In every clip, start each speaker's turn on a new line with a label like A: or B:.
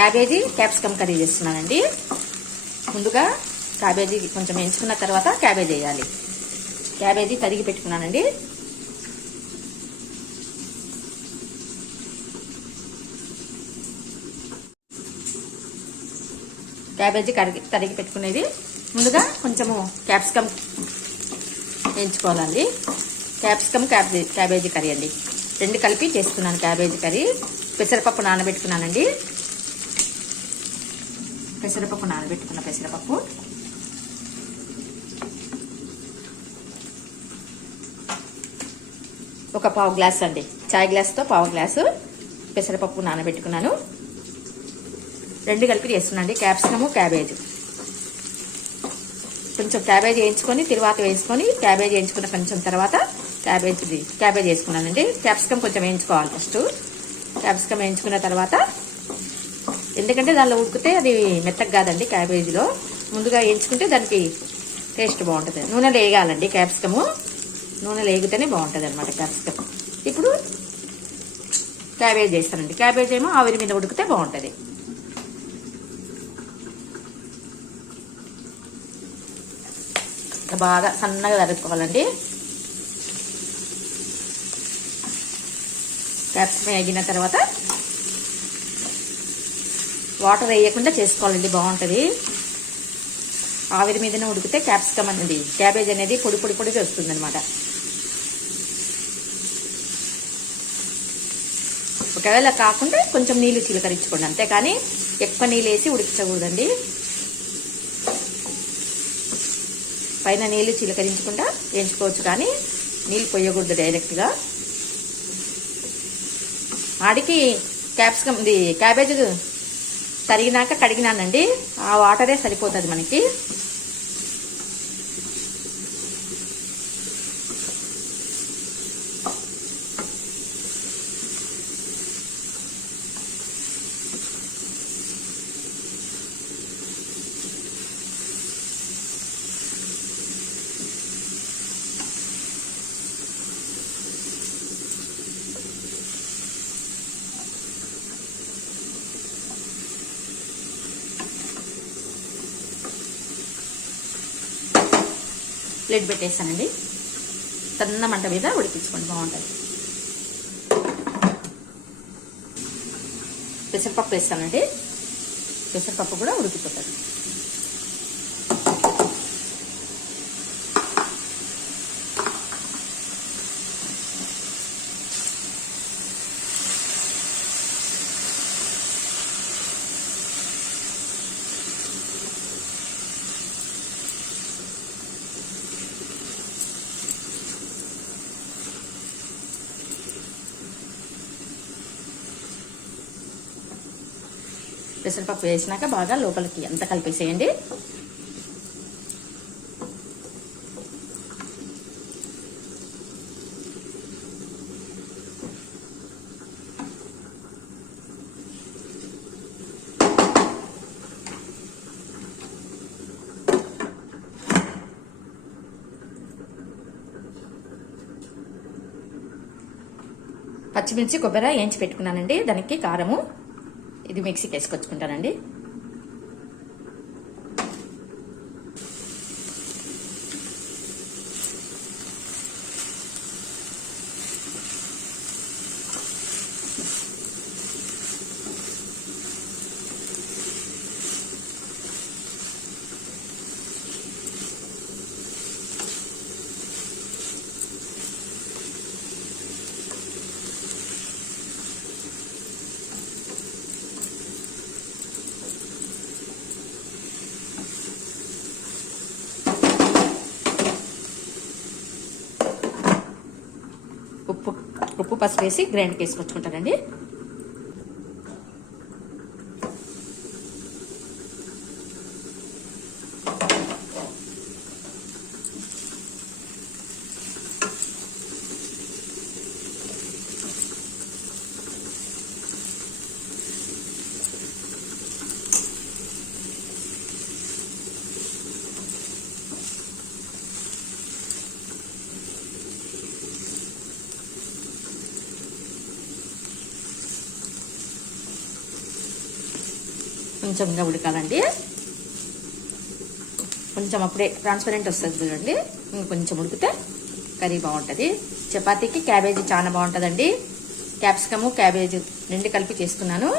A: Cabbage capsicum curry చేస్తున్నానండి. ముందుగా cabbage కొంచెం ఎంచుకున్న తర్వాత క్యాబేజీ వేయాలి. క్యాబేజీ తరిగి పెట్టుకున్నానండి. క్యాబేజీ కడిగి తరిగి పెట్టుకునేది. ముందుగా కొంచెము క్యాప్సికమ్ వేయించుకోవాలండి. క్యాప్సికమ్ క్యాబేజీ క్యాబేజీ కర్రీ అండి. రెండు కలిపి చేస్తున్నాను క్యాబేజీ కర్రీ. పెసరపప్పు నానబెట్టుకున్నానండి. పెసరపప్పు నానబెట్టుకున్న పెసరపప్పు. ఒక పావు గ్లాస్ అండి. చాయ్ గ్లాస్తో పావు గ్లాసు పెసరపప్పు నానబెట్టుకున్నాను. రెండు కలిపి చేస్తున్నాండి క్యాప్సికము క్యాబేజ్. కొంచెం క్యాబేజ్ వేయించుకొని తిరువాత వేసుకొని క్యాబేజ్ వేయించుకున్న కొంచెం తర్వాత క్యాబేజ్ క్యాబేజ్ వేసుకున్నానండి. క్యాప్సికమ్ కొంచెం వేయించుకోవాలి ఫస్ట్. క్యాప్సికమ్ వేయించుకున్న తర్వాత ఎందుకంటే దానిలో ఉడికితే అది మెత్తగా కాదండి క్యాబేజీలో. ముందుగా వేయించుకుంటే దానికి టేస్ట్ బాగుంటుంది. నూనెలో వేయగాలండి క్యాప్సికము. నూనెలో వేగితేనే బాగుంటుంది అనమాట క్యాప్సికమ్ ఇప్పుడు క్యాబేజ్ వేస్తానండి. క్యాబేజ్ ఏమో ఆవిరి మీద ఉడికితే బాగుంటుంది. బాగా సన్నగా తరుక్కోవాలండి. క్యాప్సికం వేగిన తర్వాత వాటర్ వేయకుండా చేసుకోవాలండి బాగుంటుంది. ఆవిరి మీదనే ఉడికితే క్యాప్సికమ్ అనేది క్యాబేజ్ అనేది పొడి పొడి పొడిగా వస్తుంది అనమాట ఒకవేళ కాకుండా కొంచెం నీళ్ళు చిలకరించుకోండి అంతేకాని ఎక్కువ నీళ్ళు వేసి ఉడికించకూడదండి. పైన నీళ్ళు చిలకరించకుండా వేయించుకోవచ్చు కానీ నీళ్ళు పోయకూడదు డైరెక్ట్గా. ఆడికి క్యాప్సికమ్ ఇది క్యాబేజ్ తరిగినాక కడిగినానండి. ఆ వాటరే సరిపోతుంది మనకి. ప్లేట్ పెట్టేస్తానండి. సన్న మంట మీద ఉడికించుకోండి బాగుంటుంది. పెసరపప్పు వేస్తానండి. పెసరపప్పు కూడా ఉడికిపోతుంది. పెసరపప్పు వేసినాక బాగా లోపలికి అంత కలిపేసేయండి. పచ్చిమిర్చి కొబ్బరి వేయించి పెట్టుకున్నానండి. దానికి కారము. ఇది మిక్సీకి వేసుకొచ్చుకుంటానండి. పసుపు వేసి గ్రైండ్కి వేసుకొచ్చుకుంటానండి కొంచెం ఇంకా ఉడకాలండి. కొంచెం అప్పుడే ట్రాన్స్పరెంట్ వస్తుంది చూడండి. ఇంకొంచెం ఉడికితే కర్రీ బాగుంటుంది. చపాతీకి క్యాబేజీ చాలా బాగుంటుందండి. క్యాప్సికము క్యాబేజ్ రెండు కలిపి చేస్తున్నాను.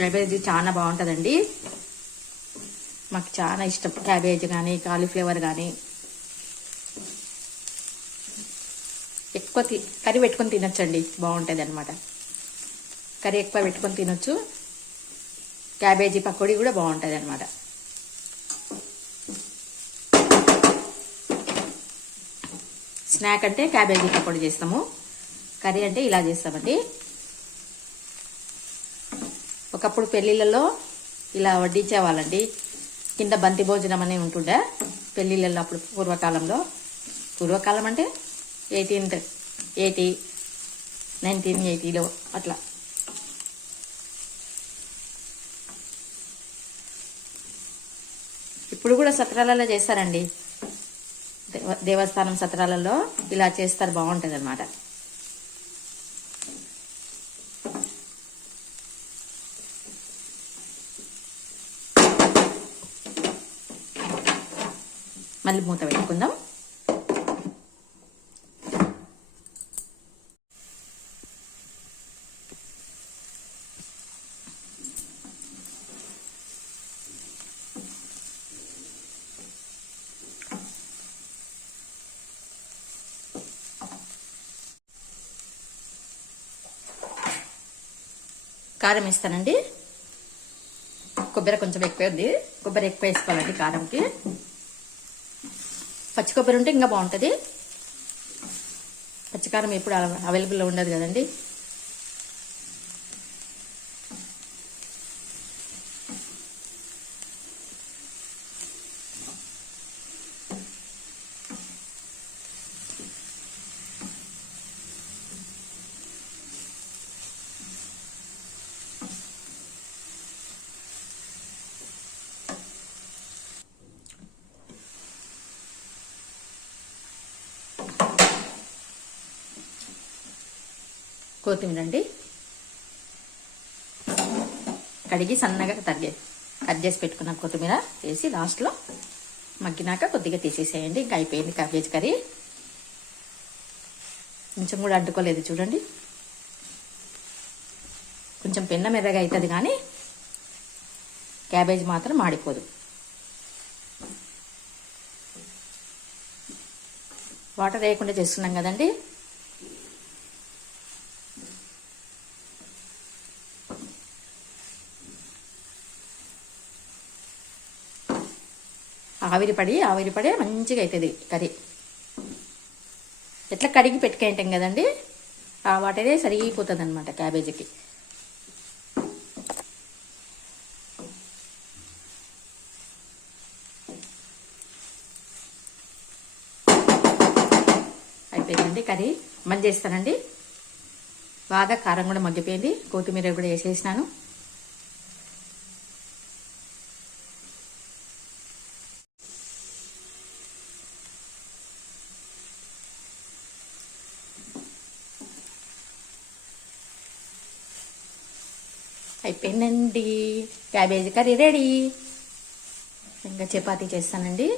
A: క్యాబేజీ చాలా బాగుంటుందండి. మాకు చాలా ఇష్టం. క్యాబేజ్ కానీ కాలీఫ్లవర్ కానీ ఎక్కువ తి కర్రీ పెట్టుకొని తినొచ్చండి. బాగుంటుంది అనమాట కర్రీ ఎక్కువ పెట్టుకొని తినొచ్చు. క్యాబేజీ పకోడీ కూడా బాగుంటుంది అనమాట స్నాక్ అంటే క్యాబేజీ పకోడీ చేస్తాము. కర్రీ అంటే ఇలా చేస్తామండి. ఒకప్పుడు పెళ్ళిళ్ళలో ఇలా వడ్డించేవాళ్ళండి. కింద బంతి భోజనం అనే ఉంటుండే. పెళ్ళిళ్ళల్లో అప్పుడు పూర్వకాలంలో. పూర్వకాలం అంటే ఎయిటీన్త్ ఎయిటీ నైన్టీన్ ఎయిటీలో అట్లా. ఇప్పుడు కూడా సత్రాలలో చేస్తారండి. దేవ దేవస్థానం సత్రాలలో ఇలా చేస్తారు బాగుంటుంది అనమాట మళ్ళీ మూత పెట్టుకుందాం. కారం వేస్తానండి. కొబ్బరి కొంచెం ఎక్కువ ఉంది కొబ్బరి ఎక్కువ వేసుకోవాలండి కారంకి. పచ్చి కొబ్బరి ఉంటే ఇంకా బాగుంటుంది. పచ్చికారం ఎప్పుడు అవైలబుల్లో ఉండదు కదండి. కొత్తిమీర అండి కడిగి సన్నగా తరిగే కట్ చేసి పెట్టుకున్న కొత్తిమీర వేసి లాస్ట్లో మగ్గినాక కొద్దిగా తీసేసేయండి. ఇంకా అయిపోయింది క్యాబేజ్ కర్రీ. కొంచెం కూడా అడ్డుకోలేదు చూడండి. కొంచెం పెన్న మెర్రగా అవుతుంది కానీ క్యాబేజ్ మాత్రం మాడిపోదు. వాటర్ వేయకుండా చేస్తున్నాం కదండి. ఆవిరి పడి ఆవిరి పడే మంచిగా అవుతుంది కర్రీ. ఎట్లా కడిగి పెట్టుకుంటాం కదండి? ఆ వాటరే సరిగిపోతుంది అనమాట క్యాబేజీకి. అయిపోయిందండి కర్రీ. మంచి చేస్తానండి బాగా కారం కూడా మగ్గిపోయింది. కొత్తిమీర కూడా వేసేసినాను. అయిపోయిందండి. Cabbage curry ready. ఇంకా చపాతీ చేస్తానండి.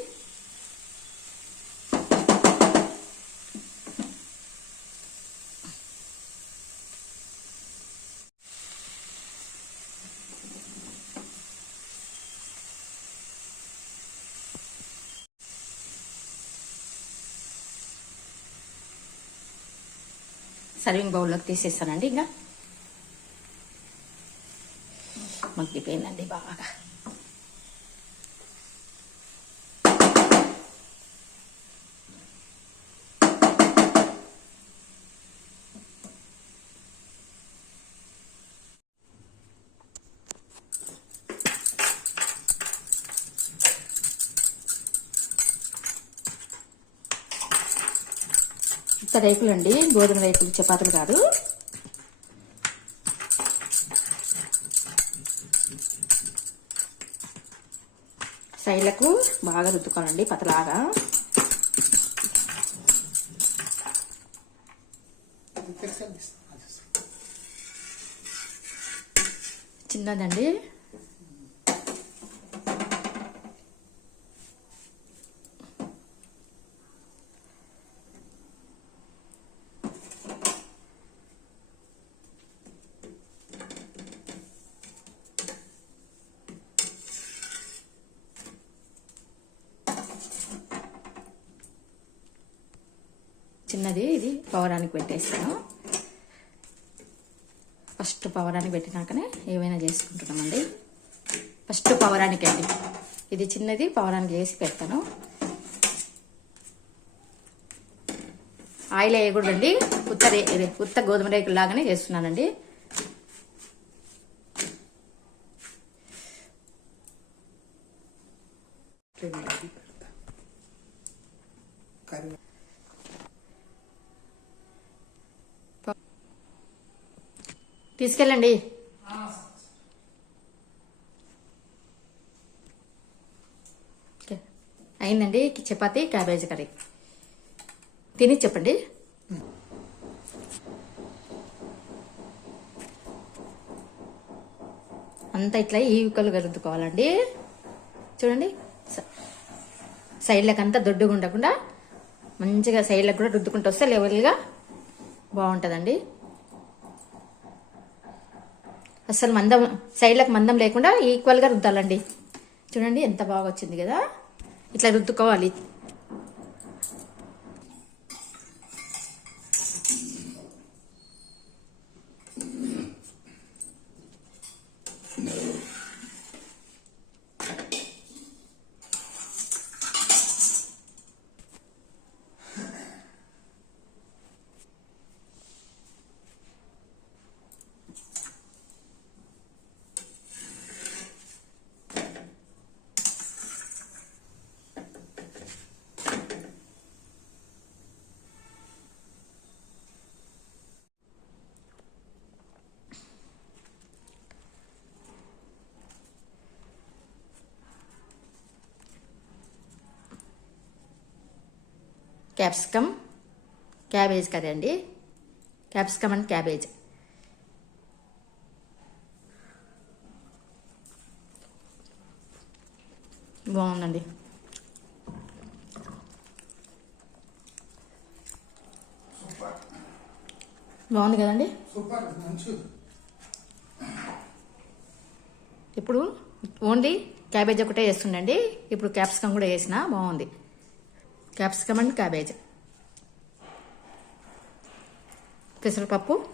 A: సర్వింగ్ బౌల్లోకి తీసేస్తానండి ఇంకా. మగ్గిపోయిందండి బాగా ఇంత రేకులు అండి గోధుమ రేకులు చపాతీలు కాదు. సైడ్లకు బాగా రుద్దుకోనండి పతలాగా. చిన్నదండి. చిన్నది ఇది పవరానికి పెట్టేస్తాను. ఫస్ట్ పవరానికి పెట్టినాకనే ఏమైనా చేసుకుంటున్నామండి. ఫస్ట్ పవరానికి అండి. ఇది చిన్నది పవరానికి చేసి పెడతాను. ఆయిల్ వేయకూడదండి. ఉత్త రే రే- ఉత్త గోధుమ రేకులు లాగానే చేస్తున్నానండి
B: కర్రీ
A: తీసుకెళ్ళండి. అయిందండి చపాతి క్యాబేజీ కర్రీ. తిని చెప్పండి. అంతా ఇట్లా ఈక్వల్గా రుద్దుకోవాలండి చూడండి. స- సైడ్లకు అంతా దొడ్డుగా ఉండకుండా మంచిగా సైడ్లకు కూడా రుద్దుకుంటూ వస్తే లెవెల్గా బాగుంటుందండి. అసలు మందం సైడ్లకు మందం లేకుండా ఈక్వల్గా రుద్దాలండి. చూడండి ఎంత బాగా వచ్చింది కదా? ఇట్లా రుద్దుకోవాలి. క్యాప్సికమ్ క్యాబేజ్ కర్రీ అండి క్యాప్సికమ్ అండ్ క్యాబేజ్. బాగుందండి. బాగుంది కదండి. ఇప్పుడు ఓన్లీ క్యాబేజ్ ఒకటే వేస్తుండండి. ఇప్పుడు క్యాప్సికమ్ కూడా వేసిన బాగుంది. Capsicum and cabbage. పెసరపప్పు.